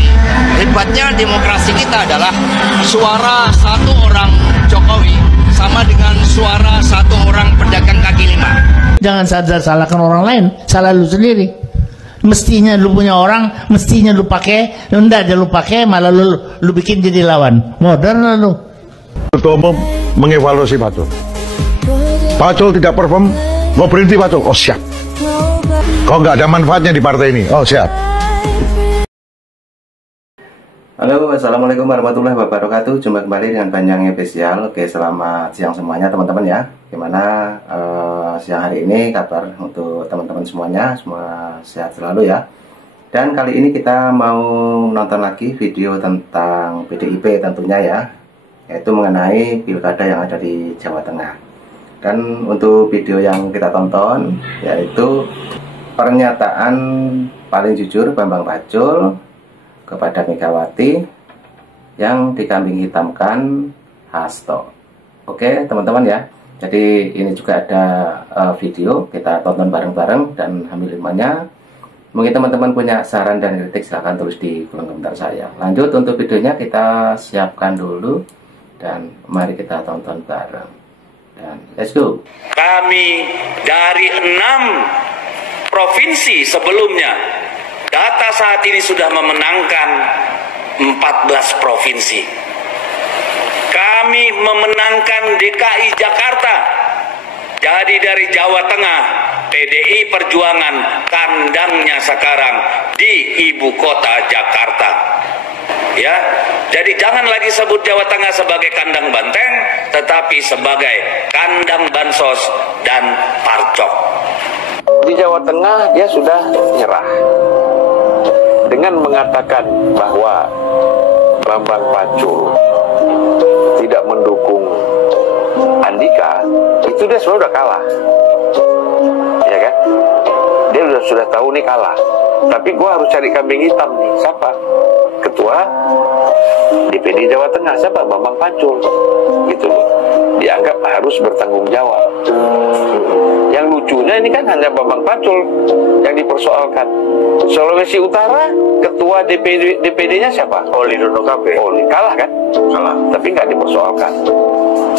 Jokowi. Hebatnya demokrasi kita adalah suara satu orang Jokowi sama dengan suara satu orang pedagang kaki lima. Jangan salahkan orang lain, salah lu sendiri. Mestinya lu punya orang, mestinya lu pakai, enggak aja lu pakai, malah lu bikin jadi lawan. Modern lu. Ketua Umum mengevaluasi Pacul. Pacul tidak perform, mau berhenti Pacul. Oh siap. Kok nggak ada manfaatnya di partai ini? Oh siap. Halo, assalamualaikum warahmatullahi wabarakatuh. Jumpa kembali dengan Panjang Spesial. Oke, selamat siang semuanya teman-teman ya. Gimana siang hari ini kabar untuk teman-teman semuanya? Semua sehat selalu ya. Dan kali ini kita mau nonton lagi video tentang PDIP tentunya ya, yaitu mengenai pilkada yang ada di Jawa Tengah. Dan untuk video yang kita tonton yaitu pernyataan paling jujur Bambang Pacul kepada Megawati yang dikambing hitamkan Hasto. Oke teman-teman ya, jadi ini juga ada video, kita tonton bareng-bareng dan ambil hikmahnya. Mungkin teman-teman punya saran dan kritik silahkan tulis di kolom komentar saya. Lanjut untuk videonya kita siapkan dulu dan mari kita tonton bareng. Dan let's go. Kami dari 6 provinsi sebelumnya, data saat ini sudah memenangkan 14 provinsi. Kami memenangkan DKI Jakarta. Jadi dari Jawa Tengah, PDI Perjuangan kandangnya sekarang di ibu kota Jakarta. Ya, jadi jangan lagi sebut Jawa Tengah sebagai kandang banteng, tetapi sebagai kandang bansos dan parcok. Di Jawa Tengah dia sudah nyerah dengan mengatakan bahwa Bambang Pacul tidak mendukung Andika. Itu dia sudah kalah, ya kan? Dia sudah tahu nih kalah. Tapi gua harus cari kambing hitam nih. Siapa? Ketua DPD Jawa Tengah, siapa? Bambang Pacul. Gitu loh. Dianggap harus bertanggung jawab. Yang lucunya ini kan hanya Bambang Pacul yang dipersoalkan. Sulawesi Utara, ketua DPD-nya siapa? Oli Dono Kabe. Oli kalah kan? Kalah. Tapi nggak dipersoalkan.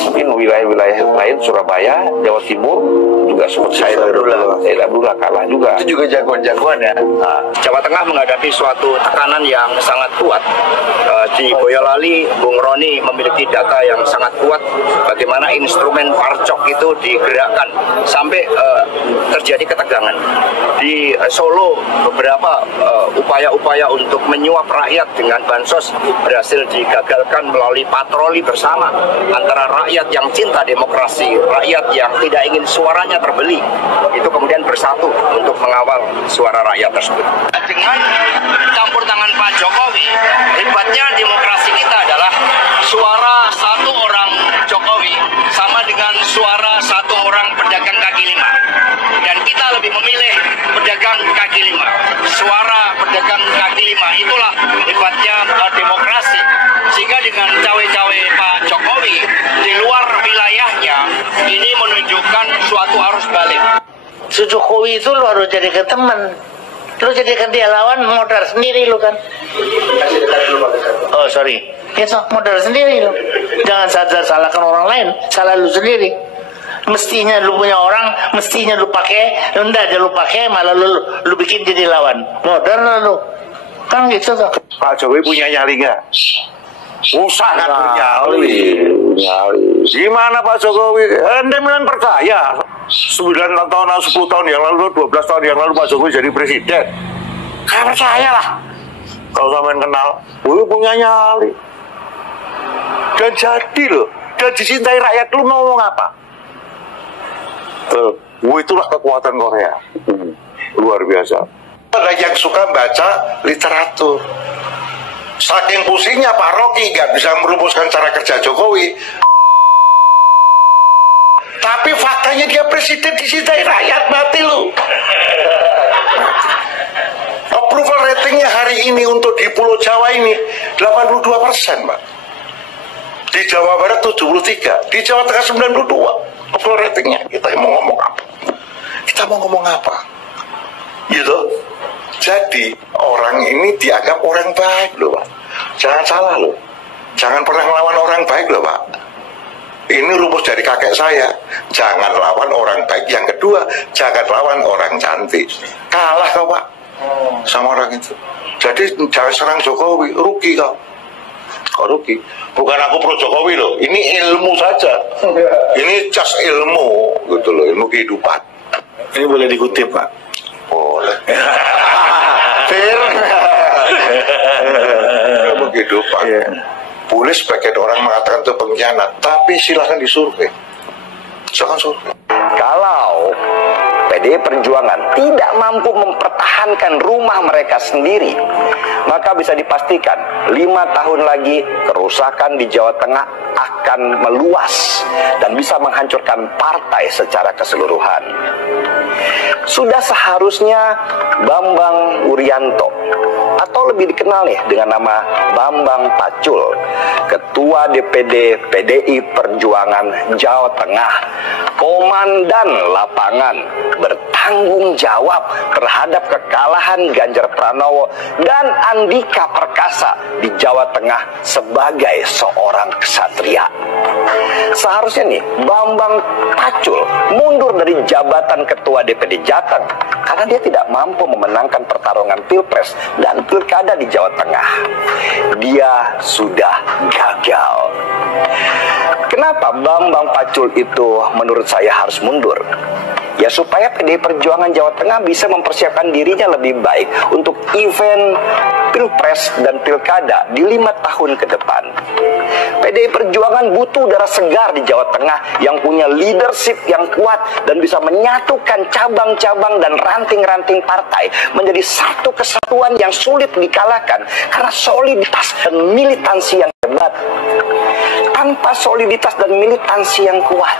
Mungkin wilayah-wilayah lain, Surabaya, Jawa Timur juga seperti Said Abdullah kalah juga. Itu juga jagoan-jagoan ya. Nah, Jawa Tengah menghadapi suatu tekanan yang sangat kuat. Di Boyolali, Bung Roni memiliki data yang sangat kuat bagaimana instrumen parcok itu digerakkan sampai terjadi ketegangan. Di Solo, beberapa upaya-upaya untuk menyuap rakyat dengan bansos berhasil digagalkan melalui patroli bersama antara rakyat yang cinta demokrasi, rakyat yang tidak ingin suaranya terbeli, itu kemudian bersatu untuk mengawal suara rakyat tersebut. Dengan campur tangan Pak Jokowi, hebatnya demokrasi kita adalah suara satu orang Jokowi sama dengan suara satu orang pedagang kaki lima. Dan kita lebih memilih pedagang kaki lima. Suara pedagang kaki lima itulah hebatnya demokrasi. Sehingga dengan cawe-cawe Pak Jokowi di luar wilayahnya ini menunjukkan suatu arus balik. Si Jokowi itu lu harus jadikan teman. Lu jadikan dia lawan, modal sendiri lu kan. Oh sorry, ya so, modal sendiri lu. Jangan salahkan orang lain, salah lu sendiri. Mestinya lu punya orang, mestinya lu pakai, enggak aja lu pakai, malah lu bikin jadi lawan. Modal lu, kan gitu tuh. Pak Jokowi punya nyali nggak? Sangat nyali. Gimana Pak Jokowi? Anda memang percaya 9 tahun, 10 tahun yang lalu, 12 tahun yang lalu Pak Jokowi jadi presiden? Saya percaya lah. Kalau sampean kenal, punya nyali. Dan jadi loh, dan dicintai rakyat, lu mau ngomong apa? Itulah kekuatan Korea. Luar biasa. Ada yang suka baca literatur. Saking pusingnya Pak Rocky nggak bisa merumuskan cara kerja Jokowi. Tapi faktanya dia presiden dicintai rakyat, mati lu. Approval ratingnya hari ini untuk di Pulau Jawa ini 82%, Pak. Di Jawa Barat 73, di Jawa Tengah 92. Approval ratingnya. Kita mau ngomong apa? Kita mau ngomong apa? Gitu. Jadi orang ini dianggap orang baik loh Pak. Jangan salah loh. Jangan pernah melawan orang baik loh Pak. Ini rumus dari kakek saya. Jangan lawan orang baik. Yang kedua, jangan lawan orang cantik. Kalah kau Pak sama orang itu. Jadi jangan serang Jokowi, rugi kau. Kau rugi. Bukan aku pro Jokowi loh. Ini ilmu saja. Ini just ilmu gitu loh, ilmu kehidupan. Ini boleh dikutip Pak? Boleh. Fair. Ilmu kehidupan. Boleh sebagian orang mengatakan itu pengkhianat, tapi silahkan disurvei. Silahkan survei. Kalau PDI Perjuangan tidak mampu mempertahankan rumah mereka sendiri, maka bisa dipastikan 5 tahun lagi kerusakan di Jawa Tengah akan meluas dan bisa menghancurkan partai secara keseluruhan. Sudah seharusnya Bambang Wuryanto, atau lebih dikenal nih dengan nama Bambang Pacul, Ketua DPD PDI Perjuangan Jawa Tengah, komandan lapangan, bertanggung jawab terhadap kekalahan Ganjar Pranowo dan Andika Perkasa di Jawa Tengah sebagai seorang ksatria. Seharusnya nih Bambang Pacul mundur dari jabatan Ketua DPD Jateng karena dia tidak mampu memenangkan pertarungan Pilpres dan Pilkada di Jawa Tengah. Dia sudah gagal. Kenapa Bambang Pacul itu menurut saya harus mundur? Ya supaya PDI Perjuangan Jawa Tengah bisa mempersiapkan dirinya lebih baik untuk event Pilpres dan Pilkada di 5 tahun ke depan. PDI Perjuangan butuh udara segar di Jawa Tengah yang punya leadership yang kuat dan bisa menyatukan cabang-cabang dan ranting-ranting partai menjadi satu kesatuan yang sulit dikalahkan karena soliditas dan militansi yang hebat. Tanpa soliditas dan militansi yang kuat,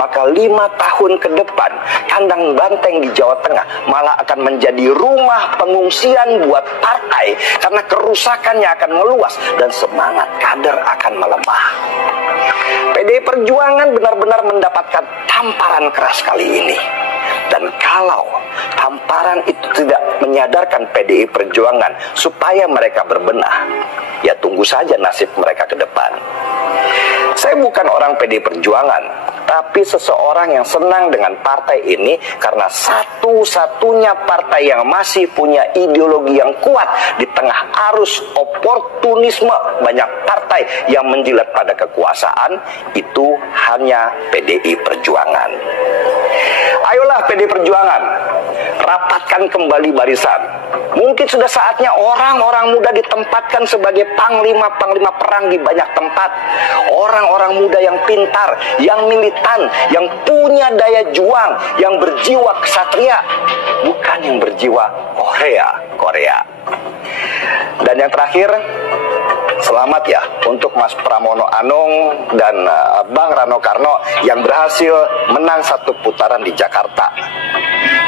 maka 5 tahun ke depan kandang banteng di Jawa Tengah malah akan menjadi rumah pengungsian buat partai karena kerusakannya akan meluas dan semangat kader akan melemah. PDI Perjuangan benar-benar mendapatkan tamparan keras kali ini. Dan kalau tamparan itu tidak menyadarkan PDI Perjuangan supaya mereka berbenah, ya tunggu saja nasib mereka ke depan. Saya bukan orang PDI Perjuangan, tapi seseorang yang senang dengan partai ini karena satu-satunya partai yang masih punya ideologi yang kuat di tengah arus oportunisme banyak partai yang menjilat pada kekuasaan, itu hanya PDI Perjuangan. Ayolah PDI Perjuangan, rapatkan kembali barisan. Mungkin sudah saatnya orang-orang muda ditempatkan sebagai panglima-panglima perang di banyak tempat. Orang-orang muda yang pintar, yang militan, yang punya daya juang, yang berjiwa ksatria, bukan yang berjiwa Korea. Dan yang terakhir, selamat ya untuk Mas Pramono Anung dan Bang Rano Karno yang berhasil menang 1 putaran di Jakarta.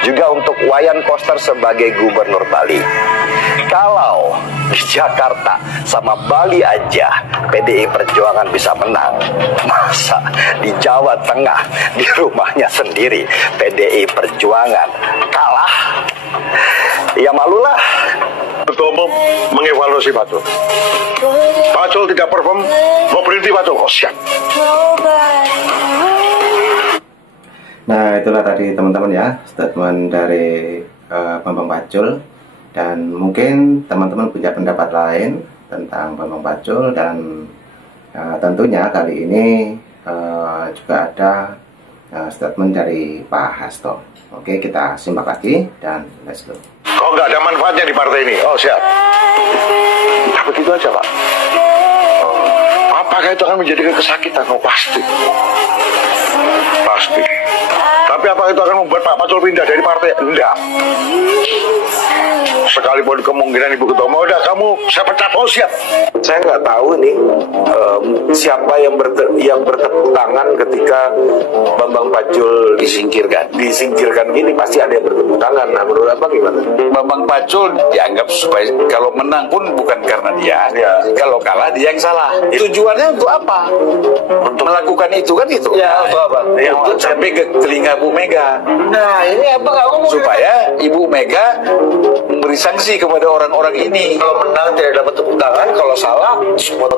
Juga untuk Wayan Koster sebagai Gubernur Bali. Kalau di Jakarta sama Bali aja PDI Perjuangan bisa menang, masa di Jawa Tengah di rumahnya sendiri PDI Perjuangan kalah? Ya malulah. Ketua Umum mengevaluasi Pacul. Pacul tidak perform, mau berhenti Pacul. Oh siap. Nah itulah tadi teman-teman ya statement dari Bambang Pacul. Dan mungkin teman-teman punya pendapat lain tentang Bambang Pacul. Dan tentunya kali ini juga ada statement dari Pak Hasto. Oke, kita simak lagi dan let's go. Kok nggak ada manfaatnya di partai ini? Oh siap. Nah, begitu aja Pak. Apakah itu akan menjadi kesakitan? Oh pasti. Pasti. Tapi apakah itu akan membuat Pak Pacul pindah dari partai? Enggak. Sekalipun kemungkinan Ibu Ketua Umum, udah kamu saya pecat, oh siap. Saya nggak tahu nih siapa yang bertepuk tangan ketika Bambang Pacul disingkirkan gini, pasti ada yang bertepuk tangan. Nah menurut apa gimana? Bambang Pacul dianggap supaya kalau menang pun bukan karena dia, kalau kalah dia yang salah. Tujuannya untuk apa? Untuk melakukan itu kan gitu. Ya, untuk apa? Untuk sampai ke telinga Bu Mega. Nah ini apa nggak ngomong? Supaya Ibu Mega memberi sanksi kepada orang-orang ini. Kalau menang tidak dapat tepuk tangan, kalau salah semua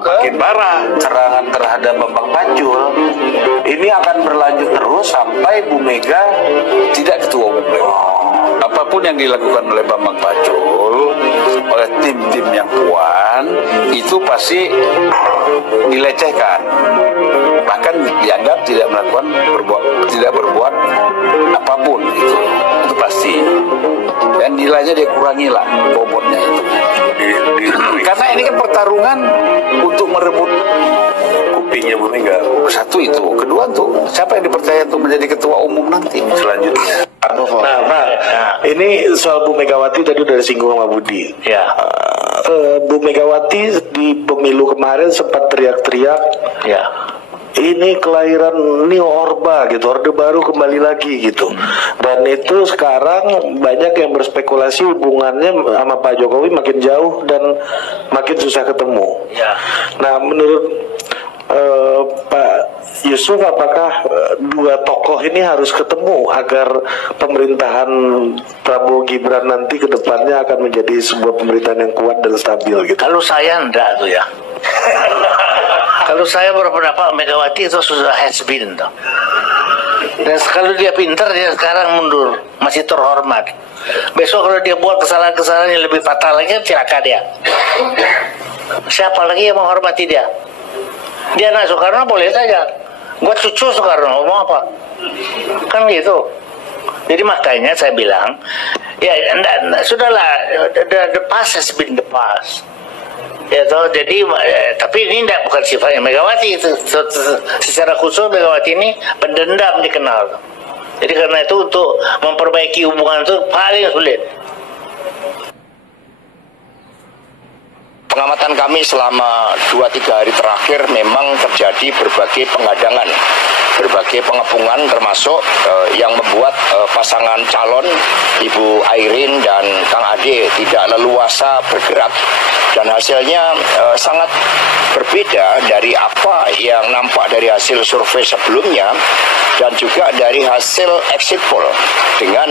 makin parah serangan terhadap Bambang Pacul. Ini akan berlanjut terus sampai Bu Mega tidak ketua umum. Apapun yang dilakukan oleh Bambang Pacul, oleh tim-tim yang Puan, itu pasti dilecehkan, bahkan dianggap tidak berbuat apapun itu pasti, dan nilainya dia kurangi lah bobotnya itu. Karena ini kan pertarungan untuk merebut kupingnya Bu Mega. Satu itu, kedua tuh siapa yang dipercaya untuk menjadi ketua umum nanti selanjutnya. Nah, Pak, ini soal Bu Megawati tadi udah disinggung sama Budi. Ya. Bu Megawati di pemilu kemarin sempat teriak-teriak, Ya. ini kelahiran New Orba gitu, Orde Baru kembali lagi gitu. Dan itu sekarang banyak yang berspekulasi hubungannya sama Pak Jokowi makin jauh dan makin susah ketemu. Ya. Nah, menurut Pak Yusuf, apakah dua tokoh ini harus ketemu agar pemerintahan Prabowo Gibran nanti ke depannya akan menjadi sebuah pemerintahan yang kuat dan stabil gitu? Kalau saya enggak tuh ya. Kalau saya berpendapat Megawati itu sudah has been tuh. Dan kalau dia pintar, dia sekarang mundur, masih terhormat. Besok kalau dia buat kesalahan-kesalahan yang lebih fatal lagi, celaka dia. Siapa lagi yang menghormati dia? Dia anak Soekarno boleh saja. Gua cucu Soekarno, ngomong apa? Kan gitu. Jadi makanya saya bilang, ya sudahlah, the past has been the past. Ya toh, jadi tapi ini bukan sifatnya Megawati itu. Secara khusus Megawati ini pendendam dikenal. Jadi karena itu untuk memperbaiki hubungan itu paling sulit. Pengamatan kami selama 2-3 hari terakhir memang terjadi berbagai penghadangan, berbagai pengepungan, termasuk yang membuat pasangan calon Ibu Airin dan Kang Ade tidak leluasa bergerak, dan hasilnya sangat berbeda dari apa yang nampak dari hasil survei sebelumnya dan juga dari hasil exit poll dengan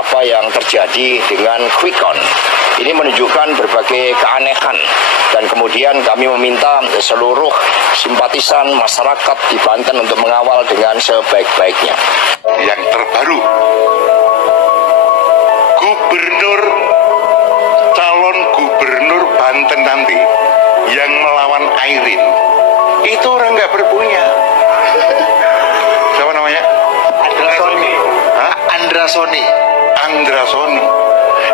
apa yang terjadi dengan quick count. Ini menunjukkan berbagai keanehan, dan kemudian kami meminta seluruh simpatisan masyarakat di Banten untuk mengawal dengan sebaik-baiknya. Yang terbaru, calon gubernur Banten nanti yang melawan Airin itu orang nggak berpunya. Siapa namanya? Andra Soni.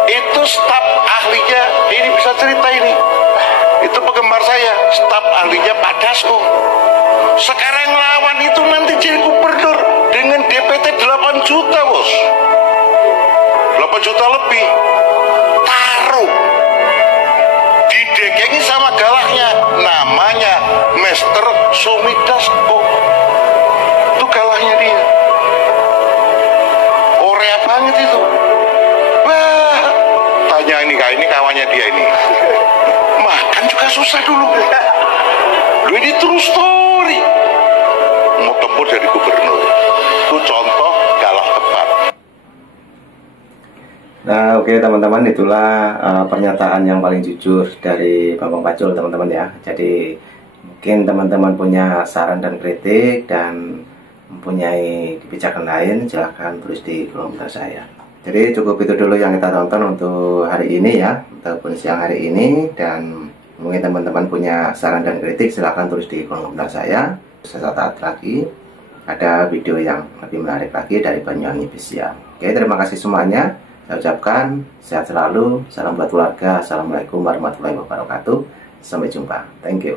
Itu staf ahlinya, ini bisa cerita ini. Itu penggemar saya, staf ahlinya Pak Dasko. Sekarang lawan itu nanti jadi gubernur dengan DPT 8 juta, bos. 8 juta lebih. Taruh. Didekengi sama galaknya, namanya Mr. Sumidasko. Itu galaknya dia. Korea banget itu. Wah, tanya ini kawannya dia ini. Makan juga susah dulu. Lu ini true story. Mau tempur jadi gubernur. Itu contoh galak tepat. Nah, oke teman-teman, itulah pernyataan yang paling jujur dari Bambang Pacul, teman-teman ya. Jadi mungkin teman-teman punya saran dan kritik dan mempunyai kebijakan lain, silahkan tulis di kolom komentar saya. Jadi cukup itu dulu yang kita tonton untuk hari ini ya, ataupun siang hari ini. Dan mungkin teman-teman punya saran dan kritik, silahkan tulis di kolom komentar saya. Sesaat lagi ada video yang lebih menarik lagi dari Banyuwangi Official. Oke, terima kasih semuanya. Saya ucapkan sehat selalu, salam buat keluarga, assalamualaikum warahmatullahi wabarakatuh. Sampai jumpa, thank you.